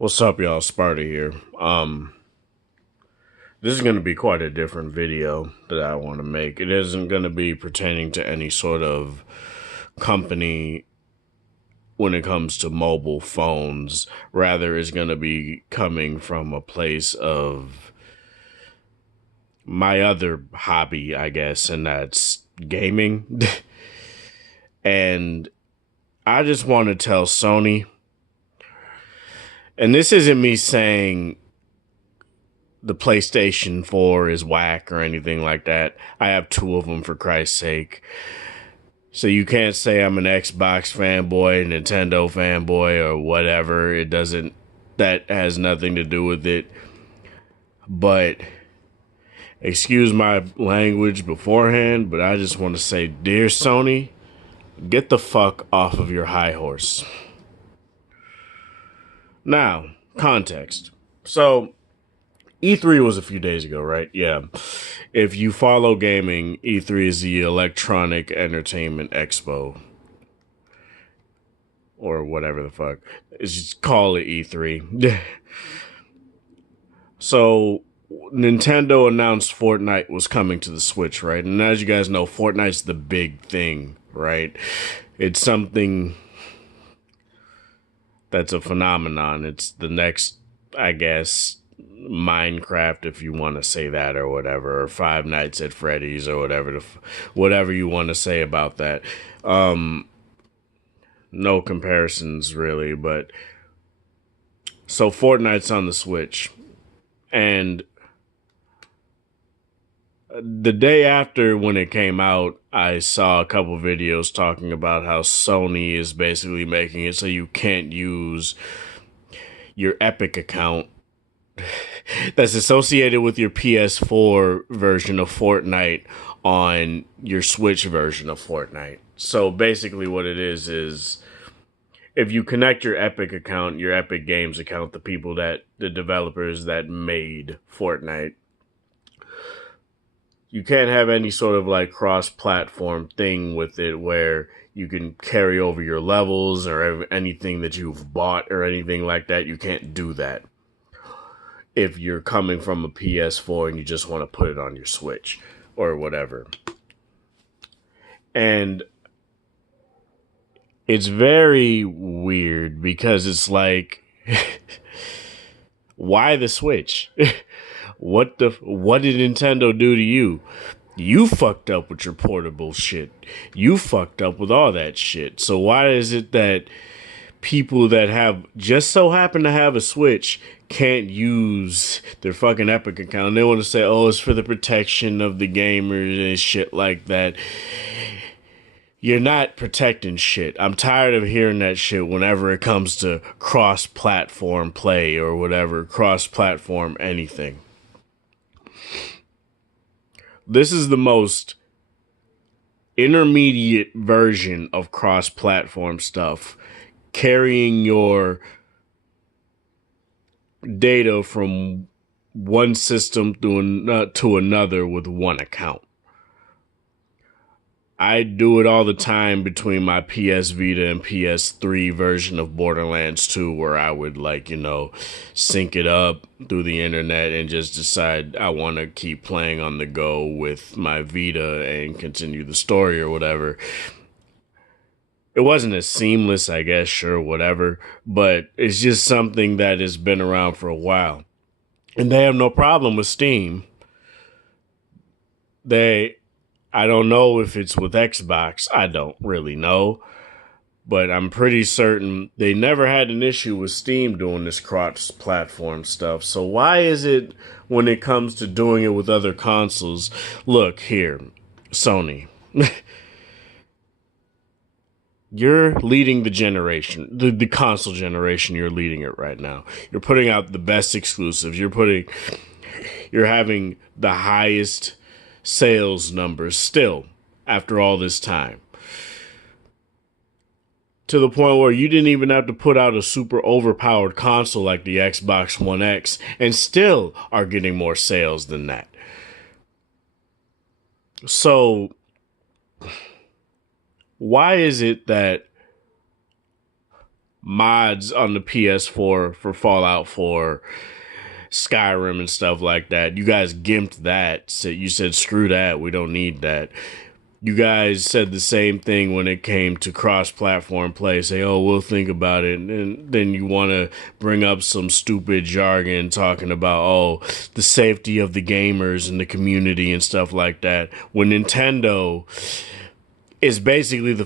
What's up, y'all? Sparta here. This is going to be quite a different video that I want to make. It isn't going to be pertaining to any sort of company when it comes to mobile phones. Rather, it's going to be coming from a place of my other hobby, I guess, and that's gaming. And I just want to tell Sony, and this isn't me saying the PlayStation 4 is whack or anything like that. I have two of them, for Christ's sake. So you can't say I'm an Xbox fanboy, Nintendo fanboy, or whatever. It doesn't, that has nothing to do with it. But excuse my language beforehand, but I just want to say, dear Sony, get the fuck off of your high horse. Now, context. So, E3 was a few days ago, right? Yeah. If you follow gaming, E3 is the Electronic Entertainment Expo. Or whatever the fuck. It's just call it E3. So, Nintendo announced Fortnite was coming to the Switch, right? And as you guys know, Fortnite's the big thing, right? It's something that's a phenomenon. It's the next, I guess, Minecraft, if you want to say that, or whatever, or Five Nights at Freddy's, or whatever you want to say about that. No comparisons really, but so Fortnite's on the Switch, and the day after when it came out, I saw a couple videos talking about how Sony is basically making it so you can't use your Epic account that's associated with your PS4 version of Fortnite on your Switch version of Fortnite. So basically what it is if you connect your Epic account, your Epic Games account, the developers that made Fortnite, you can't have any sort of like cross-platform thing with it where you can carry over your levels or anything that you've bought or anything like that. You can't do that if you're coming from a PS4 and you just want to put it on your Switch or whatever. And it's very weird because it's like, why the Switch? What did Nintendo do to you? You fucked up with your portable shit. You fucked up with all that shit. So why is it that people that have just so happen to have a Switch can't use their fucking Epic account? They want to say, oh, it's for the protection of the gamers and shit like that. You're not protecting shit. I'm tired of hearing that shit whenever it comes to cross-platform play or whatever, cross-platform anything. This is the most intermediate version of cross-platform stuff. Carrying your data from one system to another with one account. I do it all the time between my PS Vita and PS3 version of Borderlands 2, where I would sync it up through the internet and just decide I want to keep playing on the go with my Vita and continue the story or whatever. It wasn't as seamless, I guess, sure, whatever, but it's just something that has been around for a while. And they have no problem with Steam. I don't know if it's with Xbox. I don't really know. But I'm pretty certain they never had an issue with Steam doing this cross-platform stuff. So why is it when it comes to doing it with other consoles? Look here, Sony. You're leading the generation, the console generation. You're leading it right now. You're putting out the best exclusives. You're having the highest sales numbers still after all this time. To the point where you didn't even have to put out a super overpowered console like the Xbox One X and still are getting more sales than that. So why is it that mods on the PS4 for Fallout 4, Skyrim, and stuff like that. You guys gimped that. So you said, screw that. We don't need that. You guys said the same thing when it came to cross-platform play. Say, oh, we'll think about it. And then you want to bring up some stupid jargon talking about, oh, the safety of the gamers and the community and stuff like that. When Nintendo is basically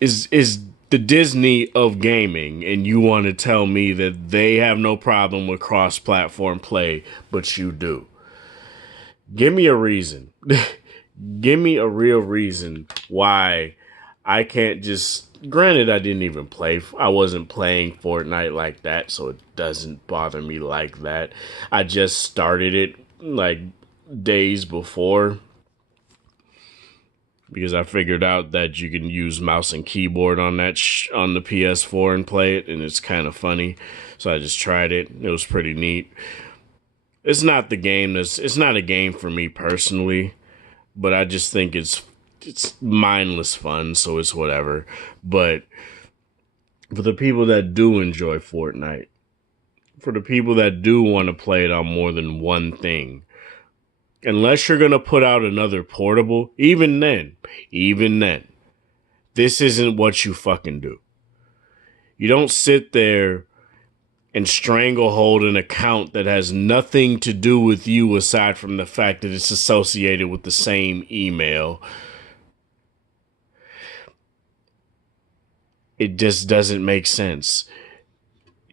is the Disney of gaming, and you want to tell me that they have no problem with cross-platform play, but you do. Give me a reason. Give me a real reason why I can't just. Granted, I wasn't playing Fortnite like that, so it doesn't bother me like that. I just started it like days before because I figured out that you can use mouse and keyboard on that on the PS4 and play it, and it's kind of funny. So I just tried it. It was pretty neat. It's not a game for me personally, but I just think it's mindless fun, so it's whatever. But for the people that do enjoy Fortnite, for the people that do want to play it on more than one thing, unless you're going to put out another portable, even then, this isn't what you fucking do. You don't sit there and stranglehold an account that has nothing to do with you aside from the fact that it's associated with the same email. It just doesn't make sense.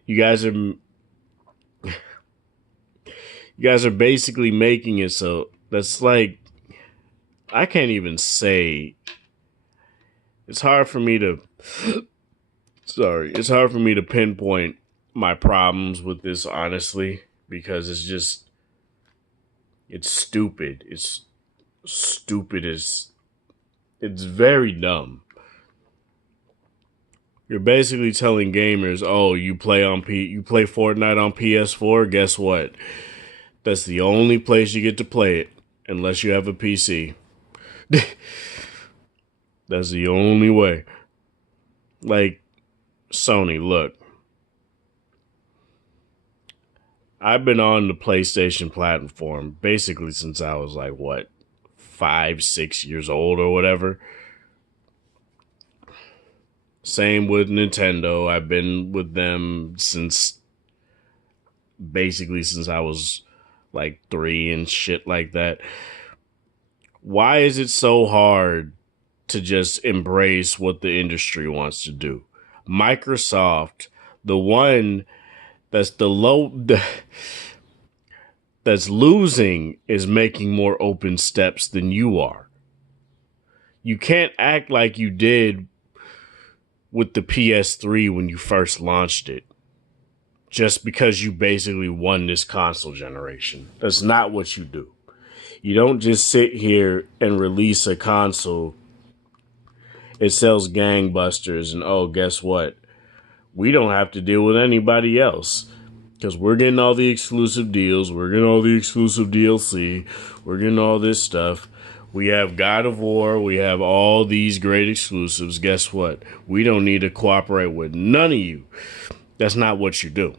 You guys are basically making it so that's like, I can't even say. It's hard for me to pinpoint my problems with this, honestly, because it's stupid. It's very dumb. You're basically telling gamers, oh, you play Fortnite on PS4, guess what? That's the only place you get to play it, unless you have a PC. That's the only way. Like, Sony, look. I've been on the PlayStation platform basically since I was like, 5-6 years old or whatever. Same with Nintendo. I've been with them since I was like 3 and shit like that. Why is it so hard to just embrace what the industry wants to do? Microsoft, the one that's that's losing, is making more open steps than you are. You can't act like you did with the PS3 when you first launched it, just because you basically won this console generation. That's not what you do. You don't just sit here and release a console. It sells gangbusters, and oh, guess what? We don't have to deal with anybody else because we're getting all the exclusive deals. We're getting all the exclusive DLC. We're getting all this stuff. We have God of War. We have all these great exclusives. Guess what? We don't need to cooperate with none of you. That's not what you do.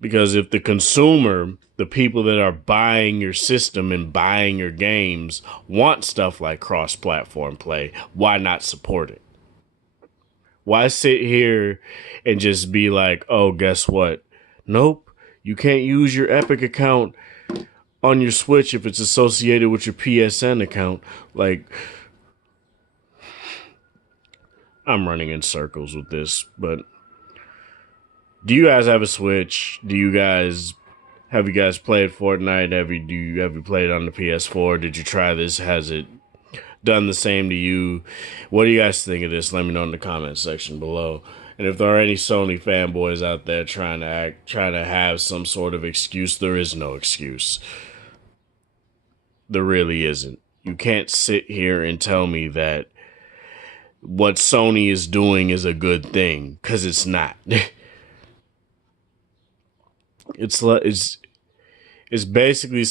Because if the consumer, the people that are buying your system and buying your games, want stuff like cross-platform play, why not support it? Why sit here and just be like, oh, guess what? Nope, you can't use your Epic account on your Switch if it's associated with your PSN account. Like, I'm running in circles with this, but do you guys have a Switch? Have you guys played Fortnite? Have you played it on the PS4? Did you try this? Has it done the same to you? What do you guys think of this? Let me know in the comment section below. And if there are any Sony fanboys out there trying to have some sort of excuse, there is no excuse. There really isn't. You can't sit here and tell me that what Sony is doing is a good thing, because it's not. It's basically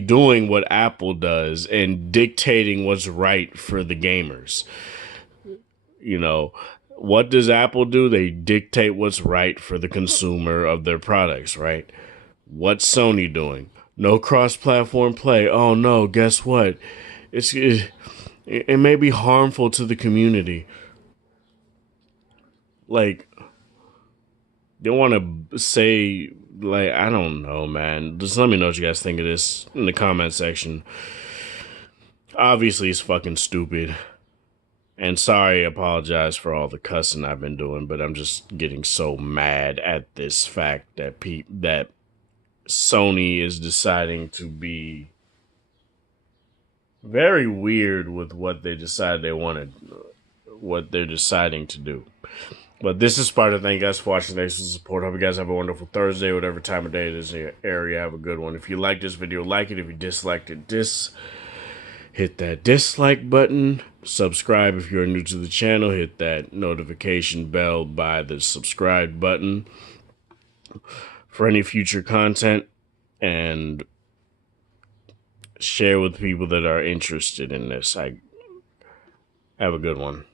doing what Apple does and dictating what's right for the gamers. You know, what does Apple do? They dictate what's right for the consumer of their products, right? What's Sony doing? No cross-platform play. Oh no, guess what? It may be harmful to the community. Like, they want to say, like, I don't know, man. Just let me know what you guys think of this in the comment section. Obviously, it's fucking stupid. And sorry, I apologize for all the cussing I've been doing, but I'm just getting so mad at this fact that that Sony is deciding to be very weird with what they decide they want to, what they're deciding to do. But this is Sparta. Thank you guys for watching. Thanks for the support. Hope you guys have a wonderful Thursday, whatever time of day it is in your area. Have a good one. If you like this video, like it. If you disliked it, hit that dislike button. Subscribe if you're new to the channel. Hit that notification bell by the subscribe button for any future content. And share with people that are interested in this. Have a good one.